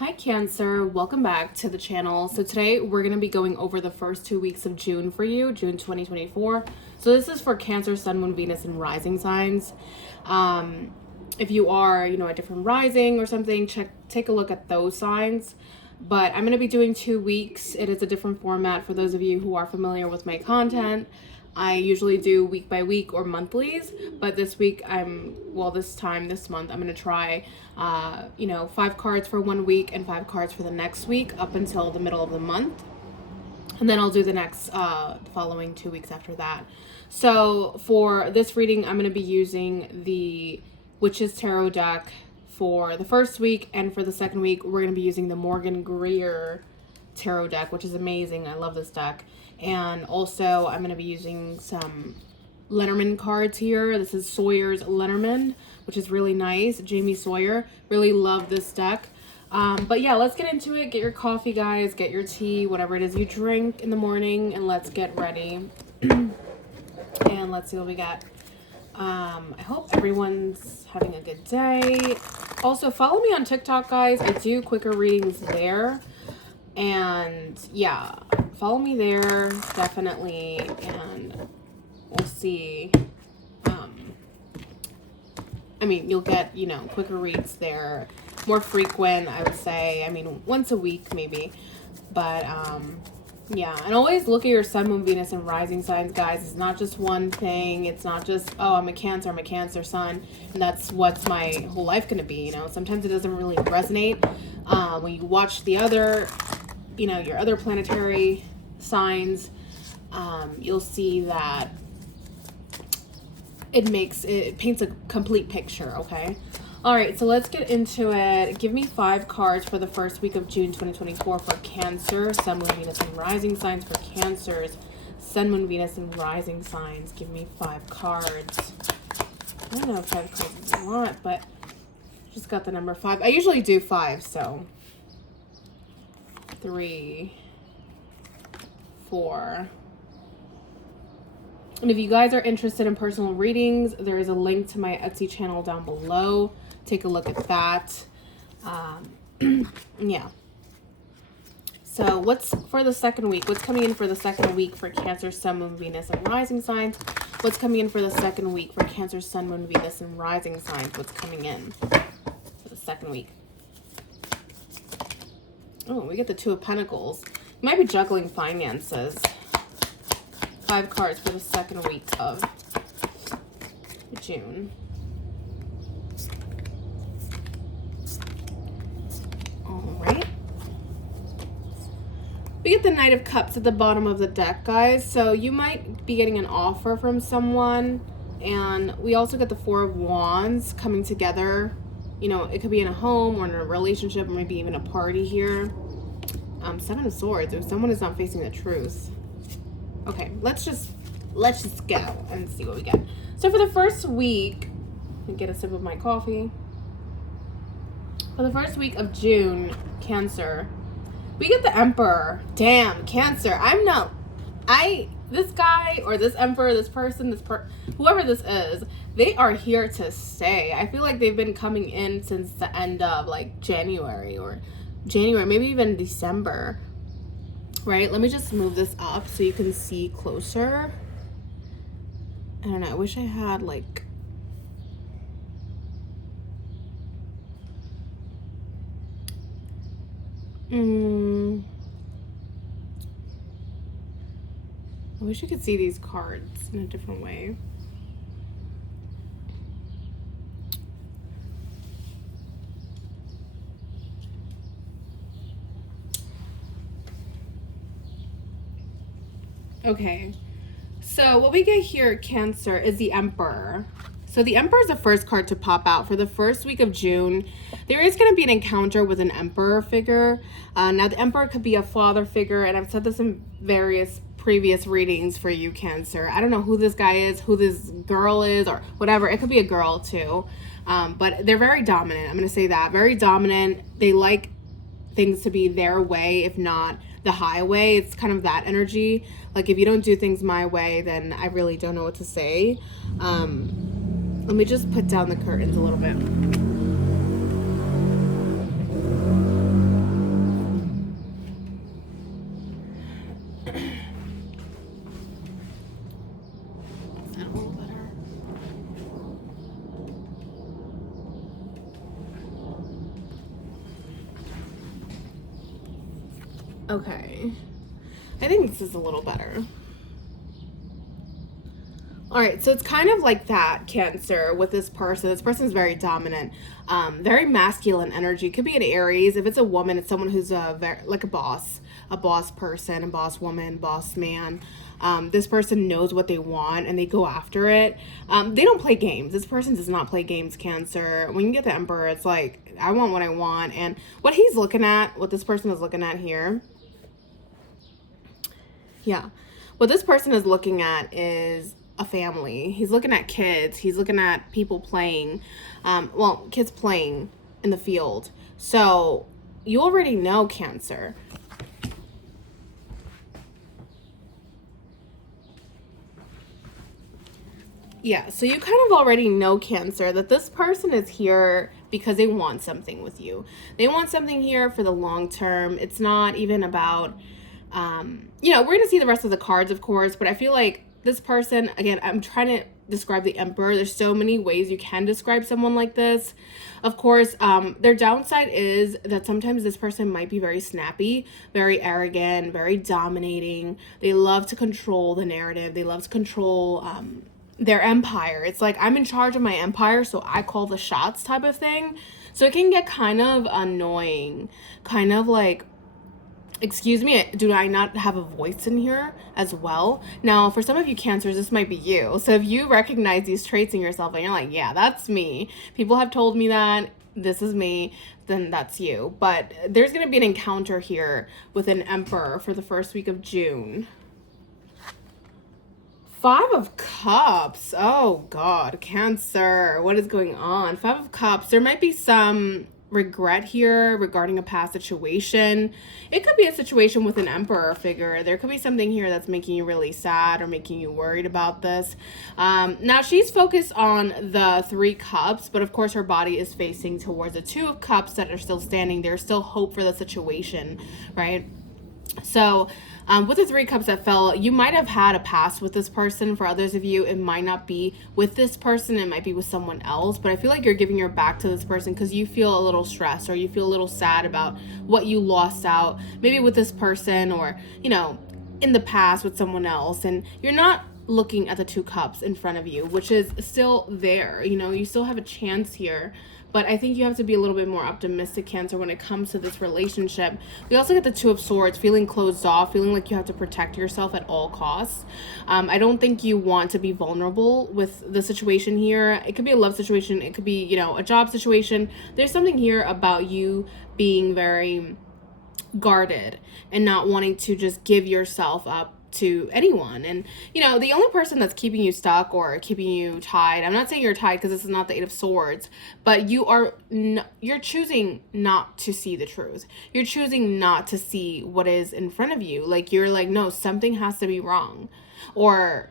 Hi Cancer, welcome back to the channel. So today we're going to be going over the first 2 weeks of June for you, June 2024. So this is for Cancer, Sun, Moon, Venus, and rising signs. If you are, a different rising or something, take a look at those signs. But I'm going to be doing 2 weeks. It is a different format for those of you who are familiar with my content. I usually do week by week or monthlies, but this week this month, I'm going to try, 5 cards for 1 week and 5 cards for the next week up until the middle of the month. And then I'll do the next following 2 weeks after that. So for this reading, I'm going to be using the Witch's Tarot deck for the first week, and for the second week, we're going to be using the Morgan Greer Tarot deck, which is amazing. I love this deck. And also, I'm going to be using some Lenormand cards here. This is Sawyer's Lenormand, which is really nice. Jamie Sawyer. Really love this deck. But yeah, let's get into it. Get your coffee, guys. Get your tea, whatever it is you drink in the morning, and let's get ready. And let's see what we got. I hope everyone's having a good day. Also, follow me on TikTok, guys. I do quicker readings there. And yeah, follow me there, definitely, and we'll see. You'll get, quicker reads there, more frequent, I would say. Once a week, maybe. But, yeah, and always look at your Sun, Moon, Venus, and rising signs, guys. It's not just one thing. It's not just, oh, I'm a Cancer Sun, and that's what's my whole life going to be, Sometimes it doesn't really resonate. When you watch the other, your other planetary signs, you'll see that it paints a complete picture, okay? All right, so let's get into it. Give me 5 cards for the first week of June 2024 for Cancer, Sun, Moon, Venus, and rising signs for Cancers, Sun, Moon, Venus, and rising signs. Give me 5 cards. I don't know if 5 cards is a lot, but just got the number 5. I usually do 5, so 3, 4. And if you guys are interested in personal readings, there is a link to my Etsy channel down below. Take a look at that. Yeah. So what's for the second week? What's coming in for the second week for Cancer, Sun, Moon, Venus, and rising signs? What's coming in for the second week for Cancer, Sun, Moon, Venus, and rising signs? What's coming in for the second week? Oh, we get the 2 of Pentacles. You might be juggling finances. 5 cards for the second week of June. All right. We get the Knight of Cups at the bottom of the deck, guys. So you might be getting an offer from someone. And we also get the 4 of Wands coming together. It could be in a home or in a relationship or maybe even a party here. 7 of Swords, if someone is not facing the truth. Okay, let's just go and see what we get. So for the first week, let me get a sip of my coffee. For the first week of June, Cancer, we get the Emperor. Damn, Cancer. This guy or this Emperor, this person, whoever this is, they are here to stay. I feel like they've been coming in since the end of January, maybe even December. Right? Let me just move this up so you can see closer. I don't know. I wish I had I wish you could see these cards in a different way. Okay, so what we get here at Cancer is the Emperor. So the Emperor is the first card to pop out for the first week of June. There is going to be an encounter with an Emperor figure. Now the Emperor could be a father figure, and I've said this in various previous readings for you, Cancer. I don't know who this guy is, who this girl is, or whatever. It could be a girl too, but they're very dominant. I'm going to say that. Very dominant. They like things to be their way, if not the highway. It's kind of that energy. Like, if you don't do things my way, then I really don't know what to say. Let me just put down the curtains a little bit. Okay. I think this is a little better. All right, so it's kind of like that, Cancer, with this person. This person is very dominant, very masculine energy. Could be an Aries. If it's a woman, it's someone who's like a boss person, a boss woman, boss man. This person knows what they want and they go after it. They don't play games. This person does not play games, Cancer. When you get the Emperor, it's like, I want what I want. And what he's looking at, what this person is looking at here, yeah, what this person is looking at is a family. He's looking at kids. He's looking at people playing, kids playing in the field. So you already know, Cancer. Yeah, so you kind of already know, Cancer, that this person is here because they want something with you. They want something here for the long term. It's not even about, we're going to see the rest of the cards, of course, but I feel like this person, again, I'm trying to describe the Emperor. There's so many ways you can describe someone like this. Of course, their downside is that sometimes this person might be very snappy, very arrogant, very dominating. They love to control the narrative. They love to control their empire. It's like, I'm in charge of my empire, so I call the shots type of thing. So it can get kind of annoying, kind of like, excuse me, do I not have a voice in here as well? Now, for some of you Cancers, this might be you. So if you recognize these traits in yourself and you're like, yeah, that's me. People have told me that. This is me. Then that's you. But there's going to be an encounter here with an Emperor for the first week of June. 5 of Cups. Oh, God. Cancer. What is going on? 5 of Cups. There might be some regret here regarding a past situation. It could be a situation with an Emperor figure. There could be something here that's making you really sad or making you worried about this. Now she's focused on the 3 Cups, but of course her body is facing towards the 2 of Cups that are still standing. There's still hope for the situation, right? So with the 3 Cups that fell, you might have had a past with this person. For others of you, it might not be with this person. It might be with someone else. But I feel like you're giving your back to this person because you feel a little stressed or you feel a little sad about what you lost out, maybe with this person or, in the past with someone else. And you're not looking at the 2 Cups in front of you, which is still there. You still have a chance here. But I think you have to be a little bit more optimistic, Cancer, when it comes to this relationship. We also get the 2 of Swords, feeling closed off, feeling like you have to protect yourself at all costs. I don't think you want to be vulnerable with the situation here. It could be a love situation. It could be, a job situation. There's something here about you being very guarded and not wanting to just give yourself up to anyone. And the only person that's keeping you stuck or keeping you tied, I'm not saying you're tied because this is not the 8 of Swords, but you're choosing not to see the truth. You're choosing not to see what is in front of you. Like, you're like, no, something has to be wrong. Or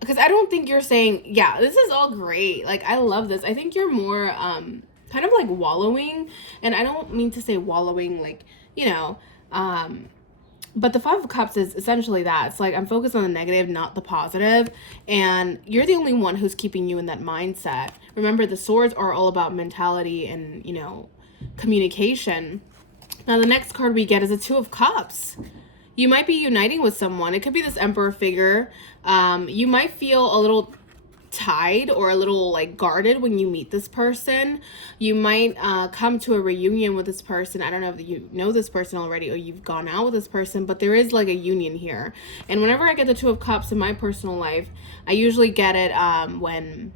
because I don't think you're saying, yeah, this is all great, like, I love this. I think you're more kind of like wallowing, and I don't mean to say wallowing like, but the 5 of Cups is essentially that. It's like, I'm focused on the negative, not the positive. And you're the only one who's keeping you in that mindset. Remember, the Swords are all about mentality and, communication. Now, the next card we get is a 2 of Cups. You might be uniting with someone. It could be this Emperor figure. You might feel a little tied or a little like guarded when you meet this person. You might come to a reunion with this person. I don't know if you know this person already or you've gone out with this person, but there is like a union here. And whenever I get the 2 of Cups in my personal life, I usually get it when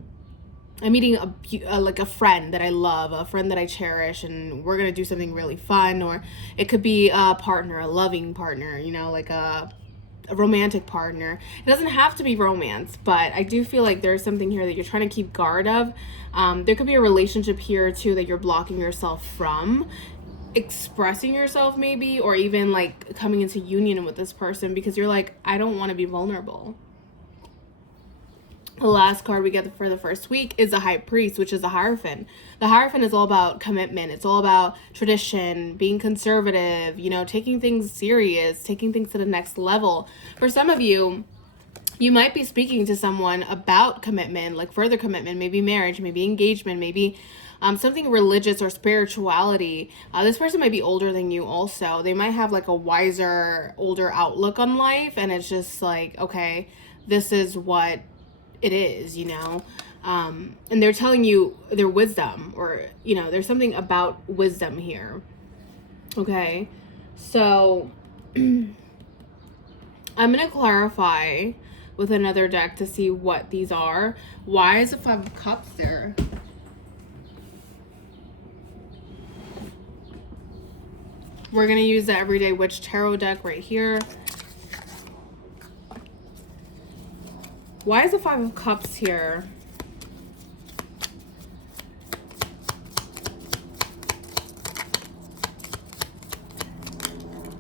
I'm meeting a friend that I love, a friend that I cherish, and we're gonna do something really fun. Or it could be a partner, a loving partner, like a romantic partner. It doesn't have to be romance, but I do feel like there's something here that you're trying to keep guard of. There could be a relationship here too that you're blocking yourself from expressing yourself, maybe, or even like coming into union with this person because you're like, I don't want to be vulnerable. The last card we get for the first week is the High Priest, which is the Hierophant. The Hierophant is all about commitment. It's all about tradition, being conservative, taking things serious, taking things to the next level. For some of you, you might be speaking to someone about commitment, like further commitment, maybe marriage, maybe engagement, maybe something religious or spirituality. This person might be older than you also. They might have like a wiser, older outlook on life, and it's just like, okay, this is what it is, you know? And they're telling you their wisdom, or, you know, there's something about wisdom here. Okay, so I'm going to clarify with another deck to see what these are. Why is the Five of Cups there? We're going to use the Everyday Witch Tarot deck right here. Why is the Five of Cups here?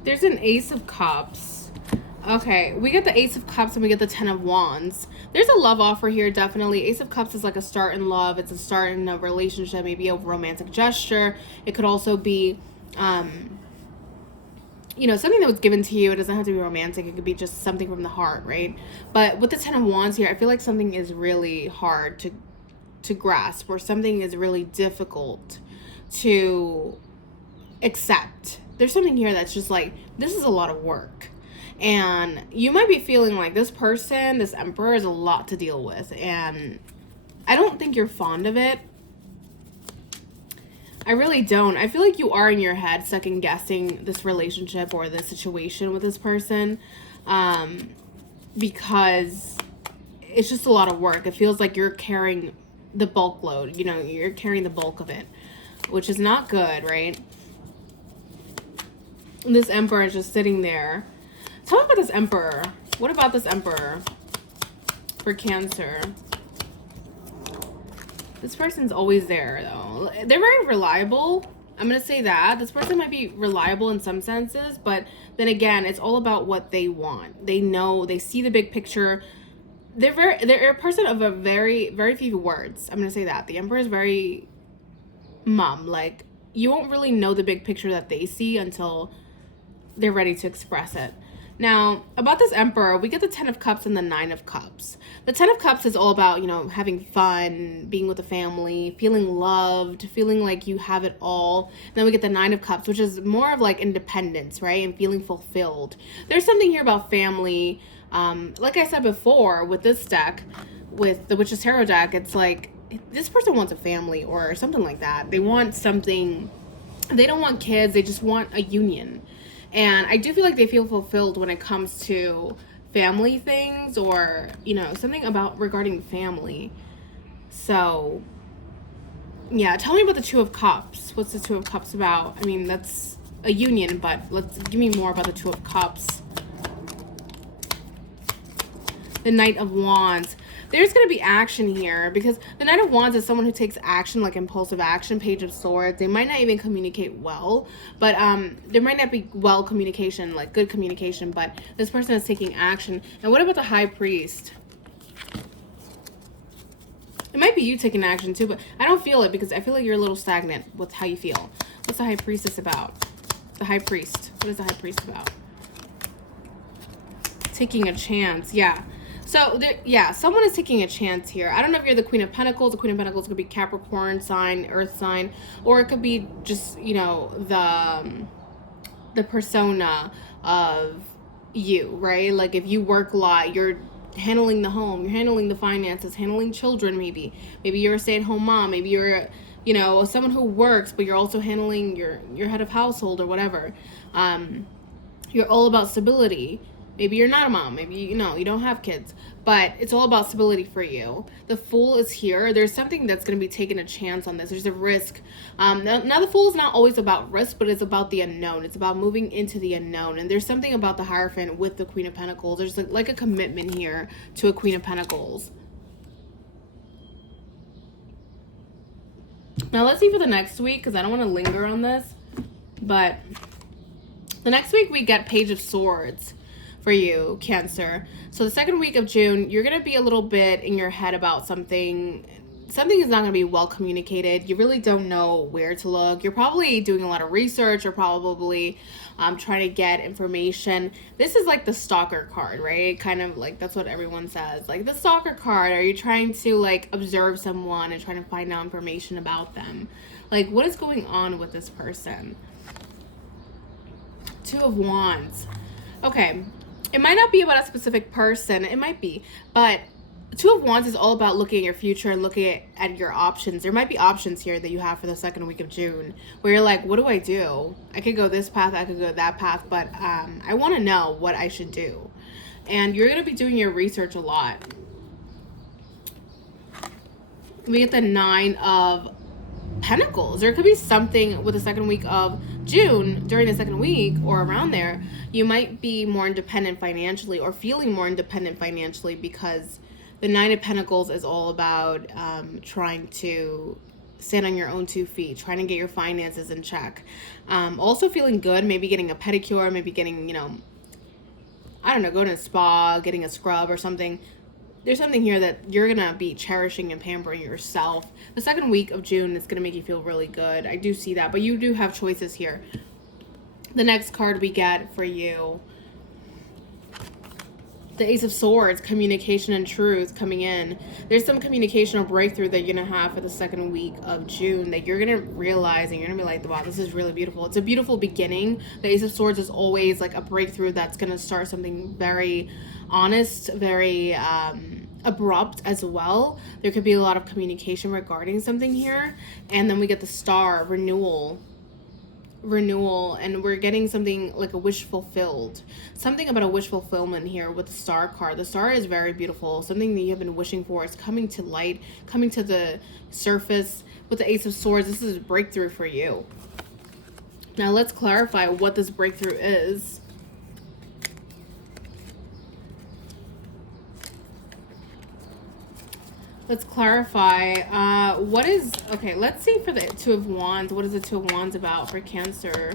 There's an Ace of Cups. Okay, we get the Ace of Cups and we get the Ten of Wands. There's a love offer here, definitely. Ace of Cups is like a start in love. It's a start in a relationship, maybe a romantic gesture. It could also be, you know, something that was given to you. It doesn't have to be romantic. It could be just something from the heart, right? But with the Ten of Wands here, I feel like something is really hard to grasp, or something is really difficult to accept. There's something here that's just like, this is a lot of work. And you might be feeling like this person, this Emperor, is a lot to deal with. And I don't think you're fond of it. I really don't. I feel like you are in your head second guessing this relationship or this situation with this person. Because it's just a lot of work. It feels like you're carrying the bulk load. You know, you're carrying the bulk of it, which is not good, right? And this Emperor is just sitting there. Tell me about this Emperor. What about this Emperor for Cancer? This person's always there, though. They're very reliable. I'm going to say that. This person might be reliable in some senses, but then again, it's all about what they want. They know, they see the big picture. They're a person of a very few words. I'm going to say that. The Emperor is very mum. Like, you won't really know the big picture that they see until they're ready to express it. Now, about this Emperor, we get the Ten of Cups and the Nine of Cups. The Ten of Cups is all about, you know, having fun, being with the family, feeling loved, feeling like you have it all. And then we get the Nine of Cups, which is more of like independence, right? And feeling fulfilled. There's something here about family. Like I said before, with this deck, with the Witch's Tarot deck, it's like this person wants a family or something like that. They want something. They don't want kids. They just want a union. And I do feel like they feel fulfilled when it comes to family things, or, you know, something about regarding family. So, yeah, tell me about the Two of Cups. What's the Two of Cups give me that's a union, but give me more about the Two of Cups. The Knight of Wands. There's going to be action here, because the Knight of Wands is someone who takes action, like impulsive action. Page of Swords. They might not even communicate well, but there might not be well communication, like good communication, but this person is taking action. And what about the High Priest? It might be you taking action too, but I don't feel it, because I feel like you're a little stagnant with how you feel. What's the High Priestess about? The High Priest. What is the High Priest about? Taking a chance. Yeah. So, yeah, someone is taking a chance here. I don't know if you're the Queen of Pentacles. The Queen of Pentacles could be Capricorn sign, Earth sign, or it could be just, you know, the persona of you, right? Like, if you work a lot, you're handling the home, you're handling the finances, handling children, maybe. Maybe you're a stay-at-home mom. Maybe you're, you know, someone who works, but you're also handling your head of household or whatever. You're all about stability. Maybe you're not a mom. Maybe, you know, you don't have kids. But it's all about stability for you. The Fool is here. There's something that's going to be taking a chance on this. There's a risk. Now, the Fool is not always about risk, but it's about the unknown. It's about moving into the unknown. And there's something about the Hierophant with the Queen of Pentacles. There's like a commitment here to a Queen of Pentacles. Now, let's see for the next week, because I don't want to linger on this. But the next week, we get Page of Swords for you, Cancer. So the second week of June, you're going to be a little bit in your head about something something is not going to be well communicated. You really don't know where to look. You're probably doing a lot of research, or probably trying to get information. This is like the stalker card, right? Kind of like, that's what everyone says. Like the stalker card, are you trying to like observe someone and trying to find out information about them? Like, what is going on with this person? Two of Wands. Okay, it might not be about a specific person. It might be, but Two of Wands is all about looking at your future and looking at your options. There might be options here that you have for the second week of June where you're like, what do I do? I could go this path, I could go that path, but I want to know what I should do. And you're going to be doing your research a lot. We get the Nine of Pentacles. There could be something with the second week of June, during the second week or around there, you might be more independent financially or feeling more independent financially, because the Nine of Pentacles is all about trying to stand on your own 2 feet, trying to get your finances in check. Also feeling good, maybe getting a pedicure, maybe getting, you know, I don't know, going to a spa, getting a scrub or something. There's something here that you're going to be cherishing and pampering yourself. The second week of June is going to make you feel really good. I do see that, but you do have choices here. The next card we get for you, the Ace of Swords, communication and truth coming in. There's some communication or breakthrough that you're going to have for the second week of June that you're going to realize, and you're going to be like, wow, this is really beautiful. It's a beautiful beginning. The Ace of Swords is always like a breakthrough that's going to start something very honest, very abrupt as well. There could be a lot of communication regarding something here. And then we get the Star, renewal, and we're getting something like a wish fulfilled. Something about a wish fulfillment here with the Star card. The Star is very beautiful. Something that you have been wishing for is coming to light, coming to the surface. With the Ace of Swords, this is a breakthrough for you. Now let's clarify what this breakthrough is. Let's clarify what is, okay, let's see for the Two of Wands. What is the Two of Wands about for Cancer?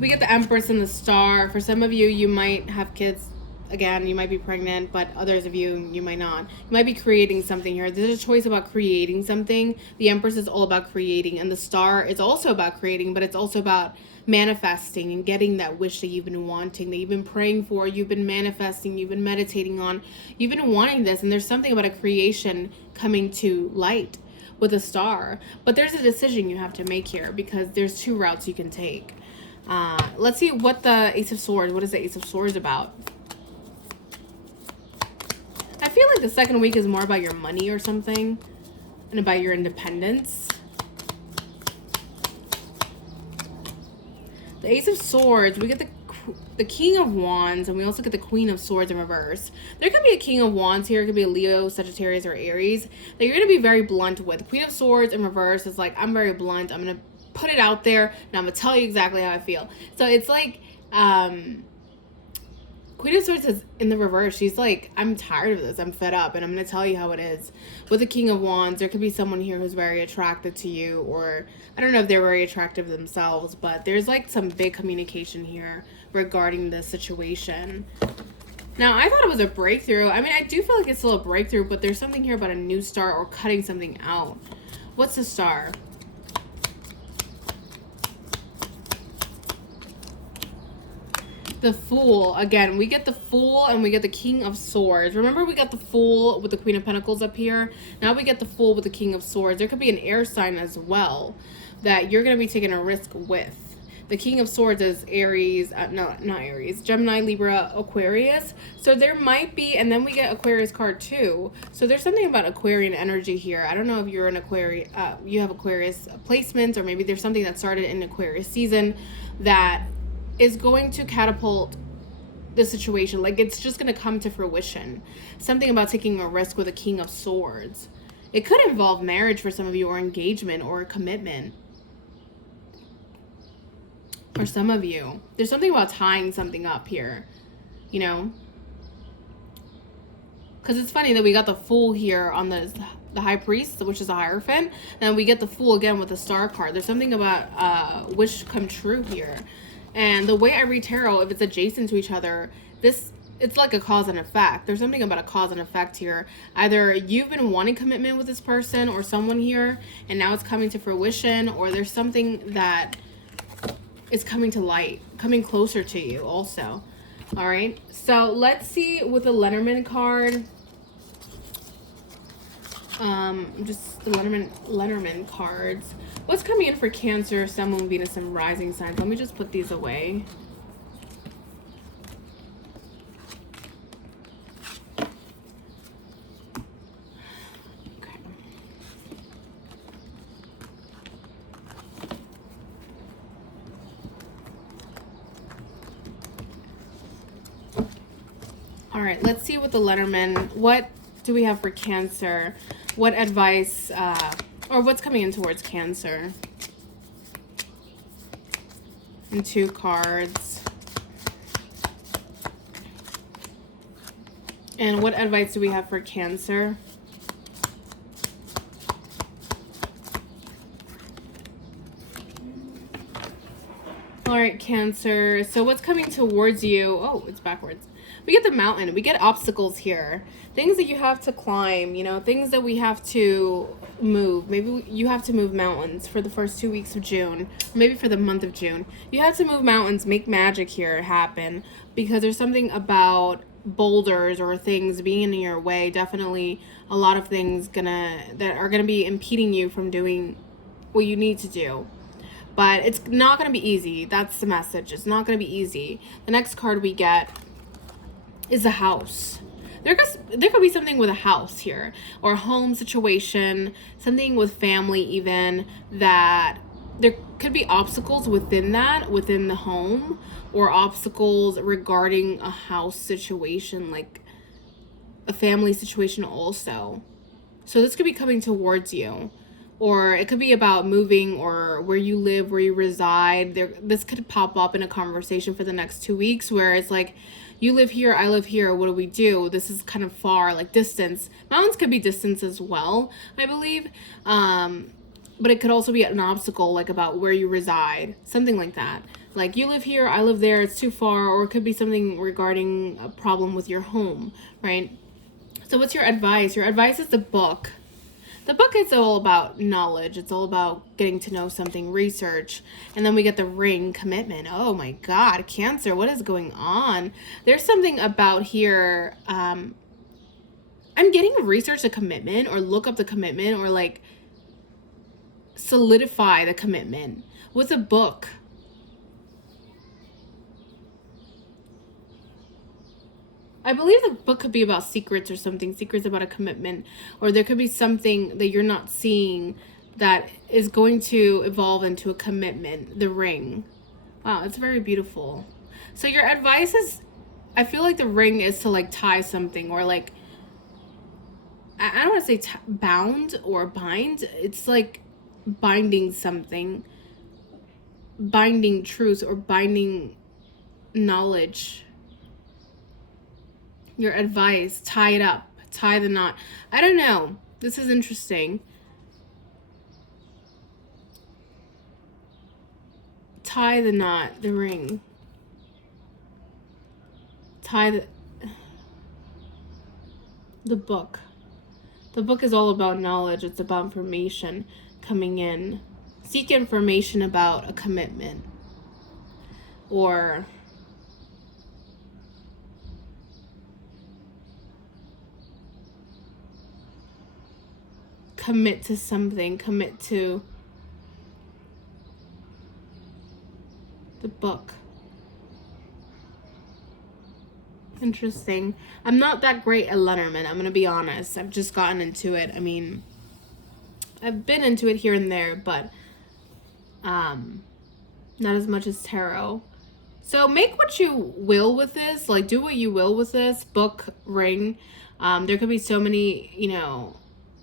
We get the Empress and the Star. For some of you, you might have kids. Again, you might be pregnant, but others of you, you might not. You might be creating something here. There's a choice about creating something. The Empress is all about creating, and the Star is also about creating, but it's also about manifesting and getting that wish that you've been wanting, that you've been praying for, you've been manifesting, you've been meditating on, you've been wanting this, and there's something about a creation coming to light with a Star. But there's a decision you have to make here, because there's two routes you can take. Let's see what the Ace of Swords, what is the Ace of Swords about? I feel like the second week is more about your money or something, and about your independence. The Ace of Swords, we get the King of Wands, and we also get the Queen of Swords in reverse. There could be a King of Wands here. It could be a Leo, Sagittarius, or Aries that you're going to be very blunt with. The Queen of Swords in reverse is like, I'm very blunt. I'm going to put it out there, and I'm going to tell you exactly how I feel. So it's like, Queen of Swords is in the reverse. She's like, I'm tired of this. I'm fed up, and I'm going to tell you how it is. With the King of Wands, there could be someone here who's very attracted to you, or I don't know if they're very attractive themselves, but there's like some big communication here regarding the situation. Now, I thought it was a breakthrough. I mean, I do feel like it's still a breakthrough, but there's something here about a new start or cutting something out. What's the Star? The Fool. Again, we get the Fool and we get the King of Swords. Remember, we got the Fool with the Queen of Pentacles up here. Now we get the Fool with the King of Swords. There could be an air sign as well that you're going to be taking a risk with. The King of Swords is Aries, no, not Aries, Gemini, Libra, Aquarius. So there might be, and then we get Aquarius card too. So there's something about Aquarian energy here. I don't know if you're an Aquarius, you have Aquarius placements, or maybe there's something that started in Aquarius season that is going to catapult the situation. Like, it's just going to come to fruition. Something about taking a risk with a King of Swords. It could involve marriage for some of you, or engagement, or a commitment. For some of you, there's something about tying something up here, you know? Because it's funny that we got the Fool here on the High Priest, which is a Hierophant. Then we get the Fool again with the Star card. There's something about wish come true here. And the way I read tarot, if it's adjacent to each other, this it's like a cause and effect. There's something about a cause and effect here. Either you've been wanting commitment with this person or someone here, and now it's coming to fruition, or there's something that is coming to light, coming closer to you also. All right, so let's see with the Lenormand card. Just the Lenormand cards. What's coming in for Cancer, Sun, Moon, Venus, and rising signs? Let me just put these away. All right, let's see what the Lenormand, what do we have for Cancer? What advice, or what's coming in towards Cancer? And 2 cards. And what advice do we have for Cancer? All right, Cancer. So what's coming towards you? Oh, it's backwards. We get the Mountain. We get obstacles here. Things that you have to climb, you know, things that we have to move. Maybe you have to move mountains for the first 2 weeks of June, maybe for the month of June. You have to move mountains, make magic here happen, because there's something about boulders or things being in your way. Definitely a lot of things that are gonna be impeding you from doing what you need to do. But it's not going to be easy. That's the message. It's not going to be easy. The next card we get is a house. There could be something with a house here, or a home situation, something with family even, that there could be obstacles within the home, or obstacles regarding a house situation, like a family situation also. So this could be coming towards you. Or it could be about moving, or where you live, where you reside. This could pop up in a conversation for the next 2 weeks, where it's like, you live here, I live here, what do we do? This is kind of far, like distance. Mountains could be distance as well, I believe. But it could also be an obstacle, like about where you reside, something like that. Like, you live here, I live there, it's too far. Or it could be something regarding a problem with your home, right? So what's your advice? Your advice is the book. The book is all about knowledge. It's all about getting to know something, research. And then we get the ring, commitment. Oh my God, Cancer, what is going on? There's something about here. I'm getting research the commitment, or look up the commitment, or like solidify the commitment with a book. I believe the book could be about secrets or something, secrets about a commitment, or there could be something that you're not seeing that is going to evolve into a commitment, the ring. Wow, it's very beautiful. So your advice is, I feel like the ring is to like tie something, or like, I don't want to say bound or bind. It's like binding something, binding truth, or binding knowledge. Your advice, tie it up, tie the knot. I don't know. This is interesting. Tie the knot, the ring. Tie the book. The book is all about knowledge. It's about information coming in. Seek information about a commitment, or commit to something, commit to the book. Interesting. I'm not that great at Lenormand, I'm gonna be honest. I've just gotten into it. I mean, I've been into it here and there, but not as much as tarot. So make what you will with this. Like, do what you will with this book, ring. There could be so many, you know,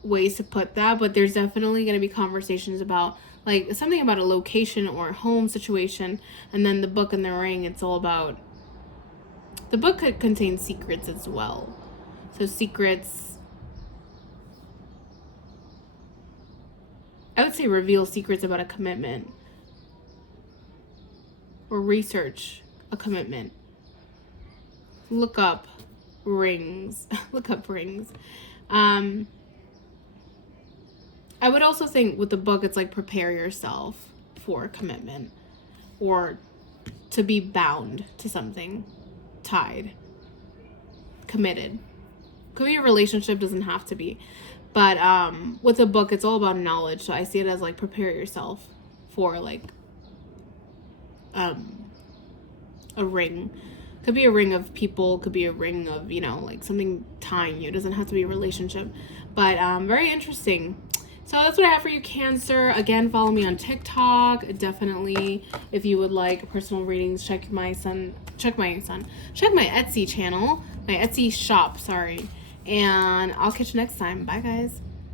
ways to put that, but there's definitely going to be conversations about like something about a location or a home situation. And then the book and the ring, it's all about, the book could contain secrets as well. So secrets, I would say reveal secrets about a commitment, or research a commitment. look up rings. Look up rings. I would also think with the book, it's like prepare yourself for commitment or to be bound to something, tied, committed. Could be a relationship, doesn't have to be. But with a book, it's all about knowledge. So I see it as like prepare yourself for like a ring. Could be a ring of people, could be a ring of, you know, like something tying you. It doesn't have to be a relationship. But very interesting. So that's what I have for you, Cancer. Again, follow me on TikTok. Definitely, if you would like personal readings, check my Etsy channel, my Etsy shop, sorry. And I'll catch you next time. Bye, guys.